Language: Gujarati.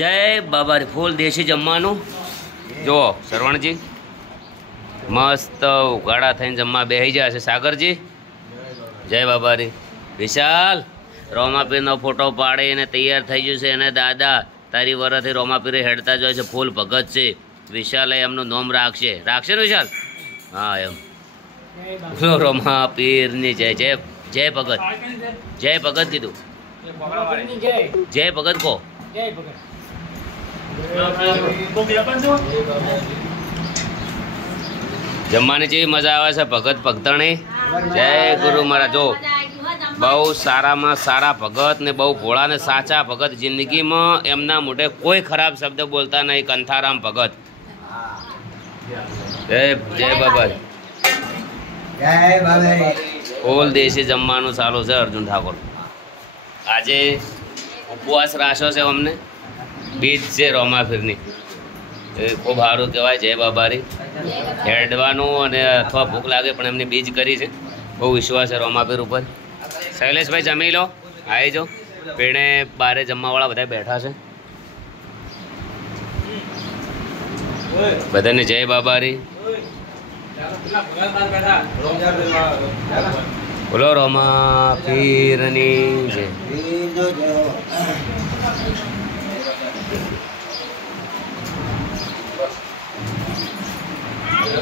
જય બાબા ફૂલ દેશી જમવાનું જુઓ શ્રવણજી મસ્ત ઉઘાડા થઈને જમવા બેસી જાય છે. સાગરજી જય બાબારી. વિશાલ રોમાપીરનો ફોટો પાડીને તૈયાર થઈ ગયું છે અને દાદા તારી વરથી રોમાપીરે હેડતા જ હોય છે. ફૂલ ભગત છે. વિશાલે એમનું નામ રાખશે ને વિશાલ? હા એમ રોમાપીરની જય જય જય ભગત. જય ભગત કીધું. જય ભગત કહો. જમવાની જેવી મજા આવે છે. ભગત ભક્તણી જય ગુરુ મહારાજ. જો બહુ સારામાં સારા ભગત ને બહુ ભોળા ને સાચા ભગત. જિંદગીમાં એમના મોઢે કોઈ ખરાબ શબ્દ બોલતા નહીં. કંથારામ ભગત જય જય બાબા. ફૂલ દેશી જમવાનું ચાલુ છે. અર્જુન ઠાકોર આજે ઉપવાસ રાખ્યો છે. અમને બીજ છે રોમાપીરની. એ ખૂબ સારું કહેવાય. જય બાબારી. હેડવાનું અને અથવા ભૂખ લાગે પણ એમની બીજ કરી છે. બહુ વિશ્વાસ છે રોમાપીર ઉપર. શૈલેષભાઈ જમી લો. આવી જાઓ. પેણે બારે જમવાવાળા બધા બેઠા છે. બધાને જય બાબારી. બોલો રોમાપીરની જય.